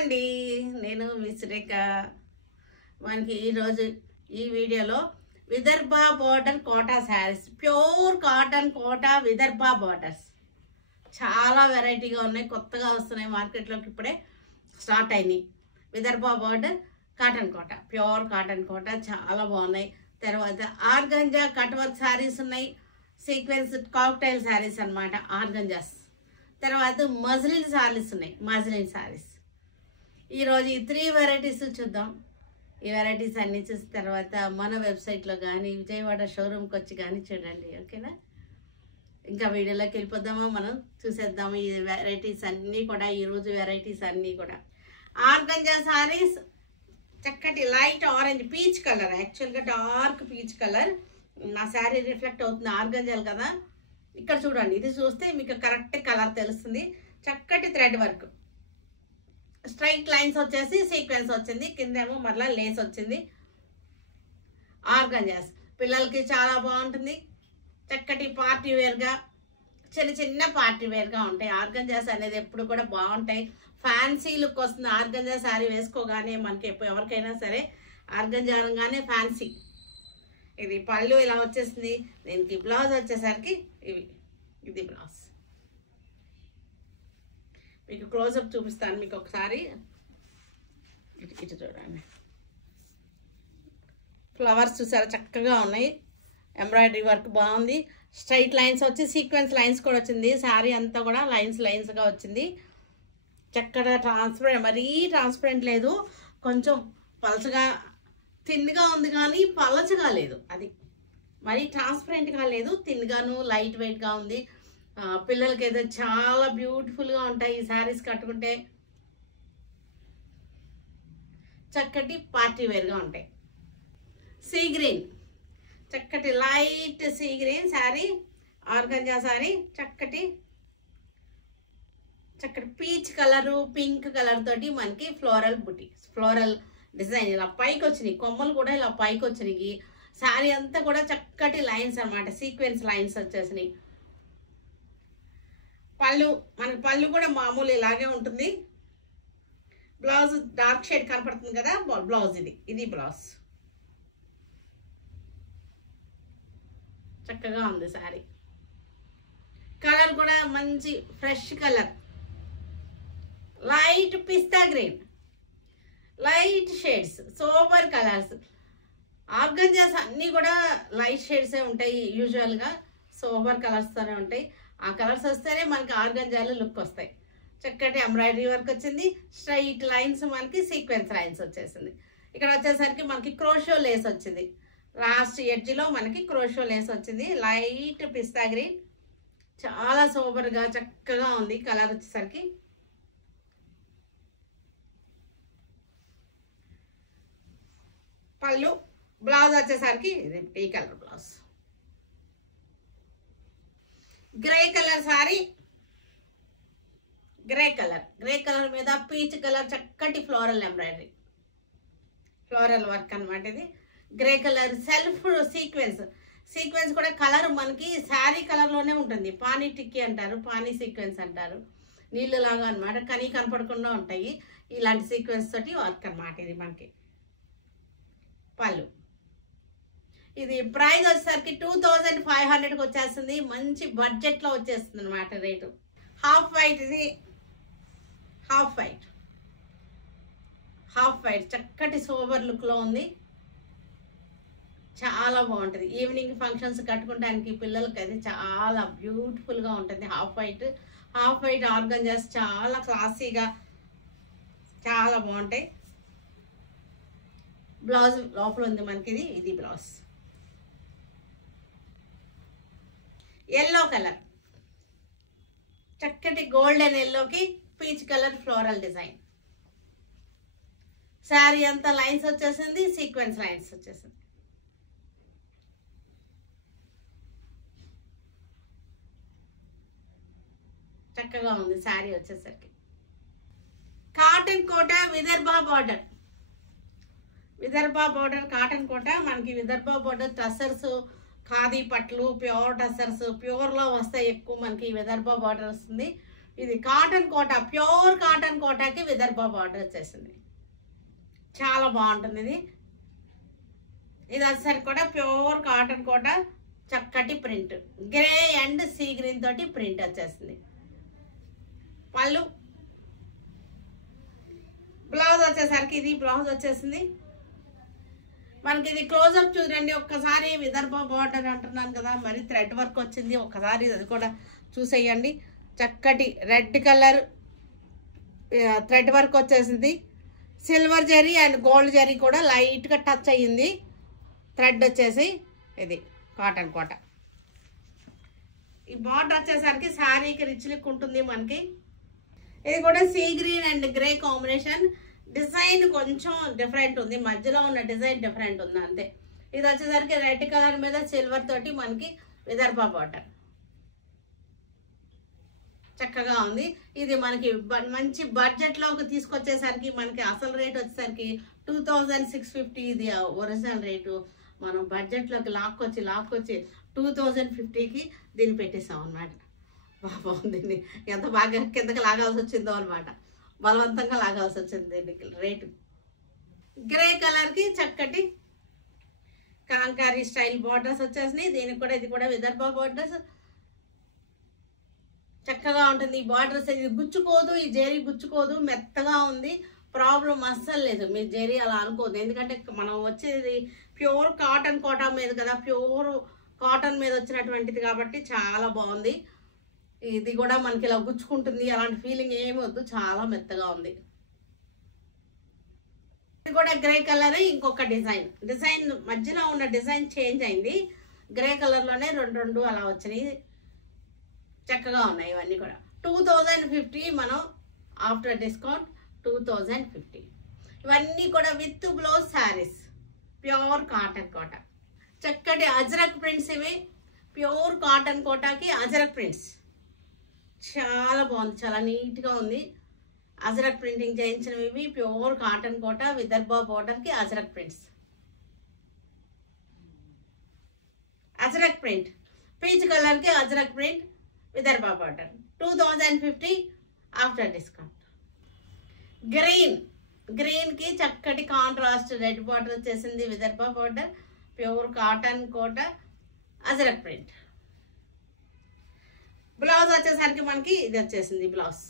అండి, నేను విశ్రేఖ. మనకి ఈరోజు ఈ వీడియోలో Vidarbha border Kota saris, pure cotton Kota Vidarbha borders చాలా వెరైటీగా ఉన్నాయి, కొత్తగా వస్తున్నాయి మార్కెట్లోకి, ఇప్పుడే స్టార్ట్ అయినాయి. Vidarbha border cotton Kota, pure cotton Kota చాలా బాగున్నాయి. తర్వాత ఆర్గంజా కట్ వర్క్ శారీస్ ఉన్నాయి, సీక్వెన్స్ కాక్టైల్ శారీస్ అన్నమాట ఆర్గంజాస్. తర్వాత మజ్లిన్ శారీస్ ఉన్నాయి, మజ్లిన్ శారీస్. ఈరోజు ఈ 3 వెరైటీస్ చూద్దాం. ఈ వెరైటీస్ అన్నీ చూసిన తర్వాత మన వెబ్సైట్లో కానీ విజయవాడ షోరూమ్కి వచ్చి కానీ చూడండి, ఓకేనా? ఇంకా వీడియోలోకి వెళ్ళిపోదామా, మనం చూసేద్దాము ఈ వెరైటీస్ అన్నీ కూడా. ఈరోజు వెరైటీస్ అన్నీ కూడా ఆర్గంజా శారీస్, చక్కటి లైట్ ఆరెంజ్ పీచ్ కలర్, యాక్చువల్గా డార్క్ పీచ్ కలర్. నా శారీ రిఫ్లెక్ట్ అవుతుంది ఆర్గంజాలు కదా. ఇక్కడ చూడండి, ఇది చూస్తే మీకు కరెక్ట్ కలర్ తెలుస్తుంది. చక్కటి థ్రెడ్ వర్క్, స్ట్రైట్ లైన్స్ వచ్చేసి సీక్వెన్స్ వచ్చింది, కిందేమో మరలా లేస్ వచ్చింది. ఆర్గంజాస్ పిల్లలకి చాలా బాగుంటుంది, చక్కటి పార్టీ వేర్గా, చిన్న చిన్న పార్టీ వేర్గా ఉంటాయి. ఆర్గంజాస్ అనేది ఎప్పుడు కూడా బాగుంటాయి, ఫ్యాన్సీ లుక్ వస్తుంది. ఆర్గంజా శారీ వేసుకోగానే మనకి ఎవరికైనా సరే ఆర్గంజా అనగానే ఫ్యాన్సీ. ఇది పళ్ళు ఇలా వచ్చేసింది, దీనికి బ్లౌజ్ వచ్చేసరికి ఇది బ్లౌజ్. మీకు క్లోజప్ చూపిస్తాను మీకు ఒకసారి, ఇటు చూడండి. ఫ్లవర్స్ చూసారా చక్కగా ఉన్నాయి, ఎంబ్రాయిడరీ వర్క్ బాగుంది, స్ట్రైట్ లైన్స్ వచ్చి సీక్వెన్స్ లైన్స్ కూడా వచ్చింది. శారీ అంతా కూడా లైన్స్గా వచ్చింది. చక్కగా ట్రాన్స్పరెంట్, మరీ ట్రాన్స్పరెంట్ లేదు, కొంచెం పలచగా థిన్గా ఉంది కానీ పలచగా లేదు. అది మరీ ట్రాన్స్పరెంట్గా లేదు, థిన్గాను లైట్ వెయిట్గా ఉంది. పిల్లలకి అయితే చాలా బ్యూటిఫుల్గా ఉంటాయి ఈ శారీస్ కట్టుకుంటే, చక్కటి పార్టీ వేర్గా ఉంటాయి. సీ గ్రీన్, చక్కటి light sea green sari, organza sari, చక్కటి పీచ్ కలరు పింక్ కలర్ తోటి మనకి ఫ్లోరల్ బుటీ, ఫ్లోరల్ డిజైన్ ఇలా పైకి వచ్చినాయి, కొమ్మలు కూడా ఇలా పైకి వచ్చినాయి. శారీ అంతా కూడా చక్కటి లైన్స్ అన్నమాట, సీక్వెన్స్ లైన్స్ వచ్చేసినాయి. మనకి పళ్ళు కూడా మామూలు ఇలాగే ఉంటుంది. బ్లౌజ్ డార్క్ షేడ్ కనపడుతుంది కదా, బ్లౌజ్ ఇది బ్లౌజ్. చక్కగా ఉంది శారీ. కలర్ కూడా మంచి fresh colour, light pista green, light shades, sober colours. Organzas అన్నీ కూడా లైట్ షేడ్సే ఉంటాయి యూజువల్గా, సోబర్ కలర్స్తోనే ఉంటాయి. ఆ కలర్స్ వస్తేనే మనకి ఆర్గంజాలు లుక్ వస్తాయి. చక్కటి ఎంబ్రాయిడరీ వర్క్ వచ్చింది, స్ట్రైట్ లైన్స్, మనకి సీక్వెన్స్ లైన్స్ వచ్చేసింది. ఇక్కడ వచ్చేసరికి మనకి క్రోషో లేస్ వచ్చింది, లాస్ట్ ఎడ్జ్లో మనకి క్రోషో లేస్ వచ్చింది. లైట్ పిస్తా గ్రీన్, చాలా సోబర్గా చక్కగా ఉంది కలర్ వచ్చేసరికి. పళ్ళు, బ్లౌజ్ వచ్చేసరికి ఇది tea colour blouse. Grey colour sari, grey colour మీద పీచ్ కలర్ చక్కటి ఫ్లోరల్ ఎంబ్రాయిడరీ, ఫ్లోరల్ వర్క్ అనమాట. ఇది గ్రే కలర్ సెల్ఫ్ సీక్వెన్స్ కూడా కలర్ మనకి శారీ కలర్లోనే ఉంటుంది. పానీ టిక్కీ అంటారు, పానీ సీక్వెన్స్ అంటారు, నీళ్ళలాగా అనమాట, కనీ కనపడకుండా ఉంటాయి. ఇలాంటి సీక్వెన్స్ తోటి వర్క్ అనమాట ఇది మనకి. పళ్ళు, ఇది ప్రైస్ వచ్చేసరికి 2500కి వచ్చేస్తుంది, మంచి బడ్జెట్లో వచ్చేస్తుంది అనమాట రేటు. హాఫ్ వైట్, ఇది హాఫ్ వైట్ చక్కటి సోబర్ లుక్లో ఉంది, చాలా బాగుంటుంది. ఈవినింగ్ ఫంక్షన్స్ కట్టుకోవడానికి పిల్లలకి అది చాలా బ్యూటిఫుల్గా ఉంటుంది. హాఫ్ వైట్ ఆర్గంజాస్ చాలా క్లాసీగా చాలా బాగుంటాయి. బ్లౌజ్ లోపల ఉంది మనకి, ఇది బ్లౌజ్. ఎల్లో కలర్, చక్కటి గోల్డెన్ ఎల్లోకి peach colour floral design. Sari అంతా లైన్స్ వచ్చేసింది, సీక్వెన్స్ లైన్స్ వచ్చేసింది. చక్కగా ఉంది శారీ వచ్చేసరికి. కాటన్ కోట విదర్భ బార్డర్, కాటన్ కోట మనకి. విదర్భ బార్డర్ టసర్స్, ఖాదీ పట్లు, ప్యూర్ టసర్స్, ప్యూర్లో వస్తాయి ఎక్కువ మనకి. విదర్భ బార్డర్ వస్తుంది, ఇది కాటన్ కోటా, ప్యూర్ కాటన్ కోటాకి విదర్భ బార్డర్ వచ్చేసింది. చాలా బాగుంటుంది ఇది. ఇది వచ్చేసరికి కూడా ప్యూర్ కాటన్ కోటా, చక్కటి print, grey and sea green తోటి ప్రింట్ వచ్చేసింది. పళ్ళు, బ్లౌజ్ వచ్చేసరికి ఇది బ్లౌజ్ వచ్చేసింది మనకి. ఇది క్లోజప్ చూడండి ఒక్కసారి. విదర్భ బార్డర్ అంటున్నాను కదా, మరి థ్రెడ్ వర్క్ వచ్చింది. ఒక్కసారి అది కూడా చూసేయండి. చక్కటి రెడ్ కలర్ థ్రెడ్ వర్క్ వచ్చేసింది. Silver zari and gold zari కూడా లైట్గా టచ్ అయ్యింది. థ్రెడ్ వచ్చేసి ఇది కాటన్ కోట. ఈ బార్డర్ వచ్చేసరికి శారీకి రిచ్ లుక్ ఉంటుంది మనకి. ఇది కూడా sea green and grey combination. Design కొంచెం డిఫరెంట్ ఉంది, మధ్యలో ఉన్న డిజైన్ డిఫరెంట్ ఉంది అంతే. ఇది వచ్చేసరికి రెడ్ కలర్ మీద సిల్వర్ తోటి మనకి విదర్భ బార్డర్ చక్కగా ఉంది. ఇది మనకి మంచి బడ్జెట్లోకి తీసుకొచ్చేసరికి మనకి అసలు రేట్ వచ్చేసరికి 2650. ఇది ఒరిజినల్ రేటు. మనం బడ్జెట్లోకి లాక్కొచ్చి 2050కి దీన్ని పెట్టేసాం అనమాట. బాగుంది. ఎంత బాగా కిందకి లాగాల్సి వచ్చిందో అనమాట, బలవంతంగా లాగాల్సి వచ్చింది దీనికి రేటు. గ్రే కలర్కి చక్కటి కలంకారీ స్టైల్ బార్డర్స్ వచ్చేసినాయి. దీనికి కూడా ఇది కూడా విదర్భ బార్డర్స్ చక్కగా ఉంటుంది. ఈ బార్డర్స్ ఇది గుచ్చుకోదు, ఈ జరీ గుచ్చుకోదు, మెత్తగా ఉంది. ప్రాబ్లం అస్సలు లేదు. మీరు జరీ అలా అనుకోదు, ఎందుకంటే మనం వచ్చేది ప్యూర్ కాటన్ కోటా మీద కదా, ప్యూర్ కాటన్ మీద వచ్చినటువంటిది కాబట్టి చాలా బాగుంది. ఇది కూడా మనకి ఇలా గుచ్చుకుంటుంది అలాంటి ఫీలింగ్ ఏమి వద్దు, చాలా మెత్తగా ఉంది. ఇది కూడా గ్రే కలర్. ఇంకొక డిజైన్ మధ్యలో ఉన్న డిజైన్ చేంజ్ అయింది. గ్రే కలర్లోనే రెండు అలా వచ్చినాయి. చక్కగా ఉన్నాయి ఇవన్నీ కూడా. 2050 మనం ఆఫ్టర్ డిస్కౌంట్ 2050. ఇవన్నీ కూడా with blouse saris, pure cotton Kota. చక్కటి అజరక్ ప్రింట్స్ ఇవి. ప్యూర్ కాటన్ కోటాకి అజరక్ ప్రింట్స్ చాలా బాగుంది, చాలా నీట్గా ఉంది. అజరక్ ప్రింటింగ్ చేయించినవి ఇవి. ప్యూర్ కాటన్ కోటా, విదర్భ బార్డర్కి Ajrakh prints. Ajrakh print, peach కలర్కి Ajrakh print, Vidarbha border. 2050 after discount. గ్రీన్కి చక్కటి కాంట్రాస్ట్ రెడ్ బార్డర్ వచ్చేసింది. Vidarbha border, pure cotton Kota, Ajrakh print. Blouse వచ్చేసరికి మనకి ఇది వచ్చేసింది. బ్లౌజ్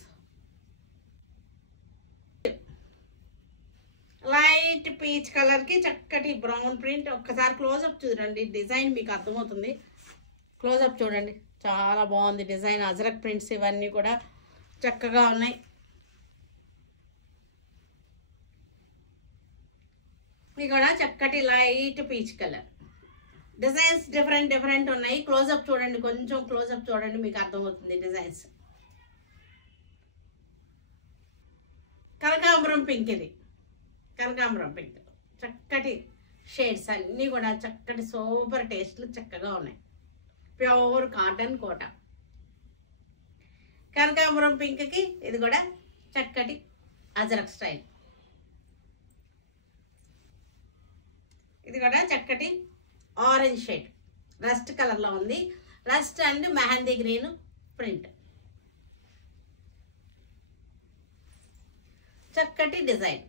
లైట్ పీచ్ కలర్కి చక్కటి బ్రౌన్ ప్రింట్. ఒక్కసారి క్లోజప్ చూడండి, డిజైన్ మీకు అర్థమవుతుంది. క్లోజప్ చూడండి, చాలా బాగుంది డిజైన్. అజరక్ ప్రింట్స్ ఇవన్నీ కూడా చక్కగా ఉన్నాయి. ఇది కూడా చక్కటి light peach colour. Designs different ఉన్నాయి. క్లోజప్ చూడండి, కొంచెం క్లోజప్ చూడండి, మీకు అర్థమవుతుంది డిజైన్స్. కనకాంబరం పింక్. ఇది కనకాంబరం పింక్. చక్కటి షేడ్స్ అన్నీ కూడా చక్కటి సూపర్ టేస్ట్లు చక్కగా ఉన్నాయి. Pure cotton Kota. కనకాంబరం పింక్కి ఇది కూడా చక్కటి అజరక్ స్టైల్. ఇది కూడా చక్కటి ఆరెంజ్ షేడ్, రస్ట్ కలర్లో ఉంది. Rust and mehndi green print. చక్కటి డిజైన్,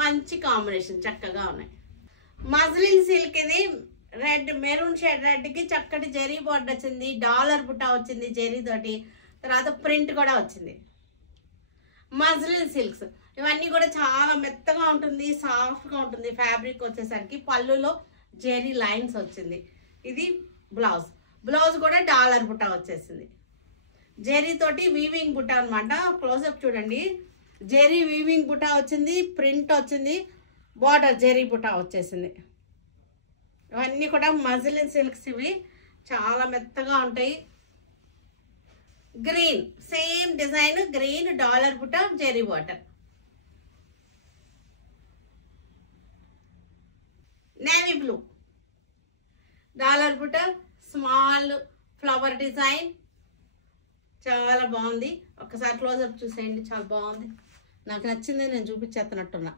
మంచి కాంబినేషన్, చక్కగా ఉన్నాయి. Muslin silk. ఇది రెడ్, మెరూన్ షేడ్ రెడ్కి చక్కటి జరీ బార్డర్ వచ్చింది. డాలర్ బుట్ట వచ్చింది జరీ తోటి. తర్వాత ప్రింట్ కూడా వచ్చింది. మజ్లిన్ సిల్క్స్ ఇవన్నీ కూడా చాలా మెత్తగా ఉంటుంది, సాఫ్ట్గా ఉంటుంది. ఫ్యాబ్రిక్ వచ్చేసరికి పళ్ళులో జెరీ లైన్స్ వచ్చింది. ఇది బ్లౌజ్ కూడా డాలర్ బుట్ట వచ్చేసింది. జెరీ తోటి వీవింగ్ బుట్ట అనమాట. క్లోజప్ చూడండి, జెరీ వీవింగ్ బుట్ట వచ్చింది, ప్రింట్ వచ్చింది, బార్డర్ జెరీ బుట్ట వచ్చేసింది. ఇవన్నీ కూడా మజ్లిన్ సిల్క్స్. ఇవి చాలా మెత్తగా ఉంటాయి. Green, same design, green dollar బుట్ట zari border. Navy blue dollar బుట్ట, స్మాల్ ఫ్లవర్ డిజైన్, చాలా బాగుంది. ఒక్కసారి క్లోజప్ చూసేయండి, చాలా బాగుంది. నాకు నచ్చింది, నేను చూపించేస్తున్నట్టున్నా.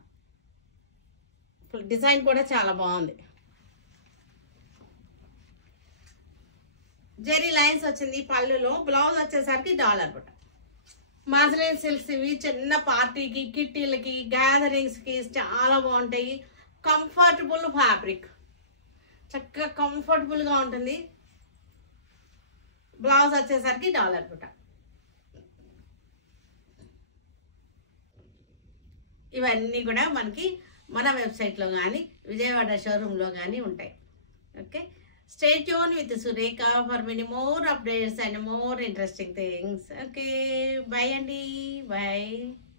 డిజైన్ కూడా చాలా బాగుంది. జెరీ లైన్స్ వచ్చింది పళ్ళులో. బ్లౌజ్ వచ్చేసరికి డాలర్ బుట్ట. మజ్లిన్ సిల్క్స్ ఇవి చిన్న పార్టీకి, కిట్టీలకి, గ్యాదరింగ్స్కి చాలా బాగుంటాయి. కంఫర్టబుల్ ఫ్యాబ్రిక్, చక్కగా కంఫర్టబుల్గా ఉంటుంది. బ్లౌజ్ వచ్చేసరికి డాలర్ బుట్ట. ఇవన్నీ కూడా మనకి మన వెబ్సైట్లో కానీ విజయవాడ షోరూంలో కానీ ఉంటాయి. Okay, stay tuned with Surekha for many more updates and more interesting things. Okay, bye Andy, bye.